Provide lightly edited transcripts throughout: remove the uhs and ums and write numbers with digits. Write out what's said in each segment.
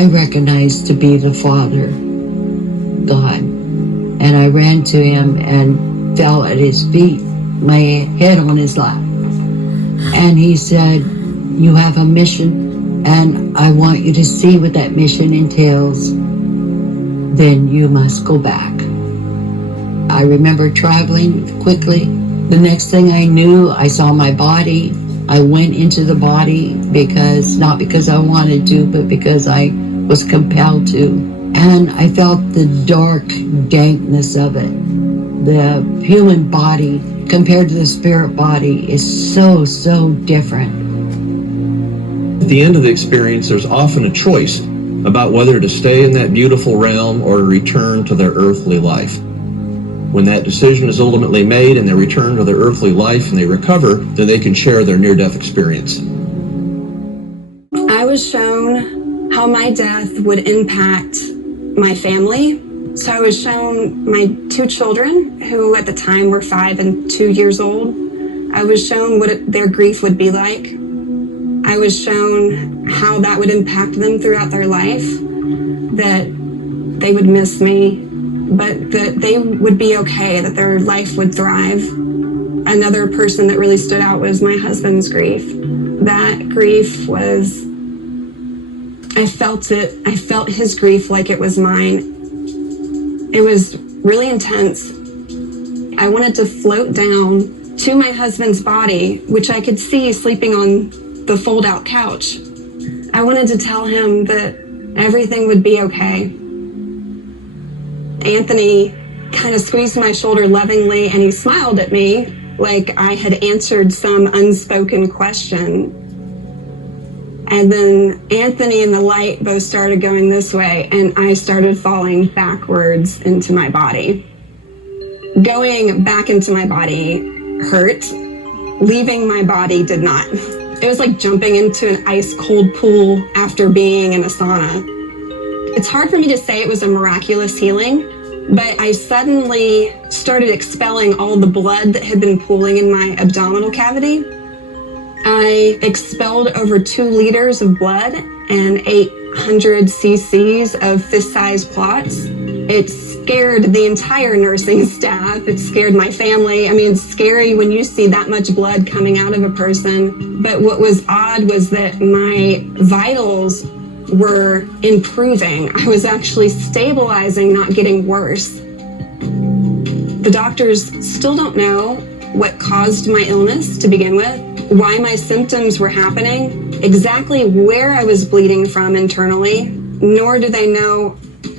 I recognized to be the Father, God. And I ran to him and fell at his feet, my head on his lap. And he said, you have a mission, and I want you to see what that mission entails. Then you must go back. I remember traveling quickly. The next thing I knew, I saw my body. I went into the body not because I wanted to, but because I was compelled to. And I felt the dark dankness of it. The human body compared to the spirit body is so, so different. At the end of the experience, there's often a choice about whether to stay in that beautiful realm or to return to their earthly life. When that decision is ultimately made and they return to their earthly life and they recover, then they can share their near-death experience. I was shown how my death would impact my family. So I was shown my two children, who at the time were 5 and 2 years old. I was shown what their grief would be like. I was shown how that would impact them throughout their life, that they would miss me, but that they would be okay, that their life would thrive. Another person that really stood out was my husband's grief. That grief was, I felt it. I felt his grief like it was mine. It was really intense. I wanted to float down to my husband's body, which I could see sleeping on the fold-out couch. I wanted to tell him that everything would be okay. Anthony kind of squeezed my shoulder lovingly, and he smiled at me like I had answered some unspoken question. And then Anthony and the light both started going this way, and I started falling backwards into my body. Going back into my body hurt. Leaving my body did not. It was like jumping into an ice cold pool after being in a sauna. It's hard for me to say it was a miraculous healing, but I suddenly started expelling all the blood that had been pooling in my abdominal cavity. I expelled over 2 liters of blood and 800 cc's of fist-sized clots. It scared the entire nursing staff. It scared my family. I mean, it's scary when you see that much blood coming out of a person. But what was odd was that my vitals were improving. I was actually stabilizing, not getting worse. The doctors still don't know what caused my illness to begin with, why my symptoms were happening, exactly where I was bleeding from internally, nor do they know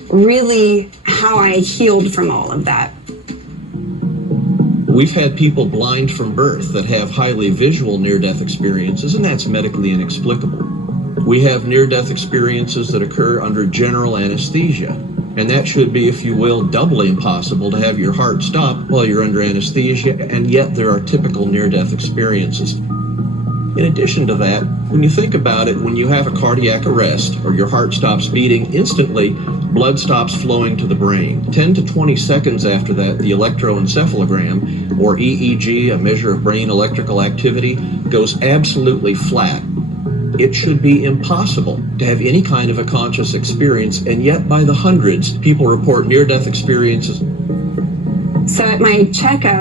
really how I healed from all of that. We've had people blind from birth that have highly visual near-death experiences, and that's medically inexplicable. We have near-death experiences that occur under general anesthesia, and that should be, if you will, doubly impossible to have your heart stop while you're under anesthesia, and yet there are typical near-death experiences. In addition to that, when you think about it, when you have a cardiac arrest or your heart stops beating, instantly blood stops flowing to the brain. 10 to 20 seconds after that, the electroencephalogram, or EEG, a measure of brain electrical activity, goes absolutely flat. It should be impossible to have any kind of a conscious experience, and yet by the hundreds, people report near-death experiences. So at my checkup,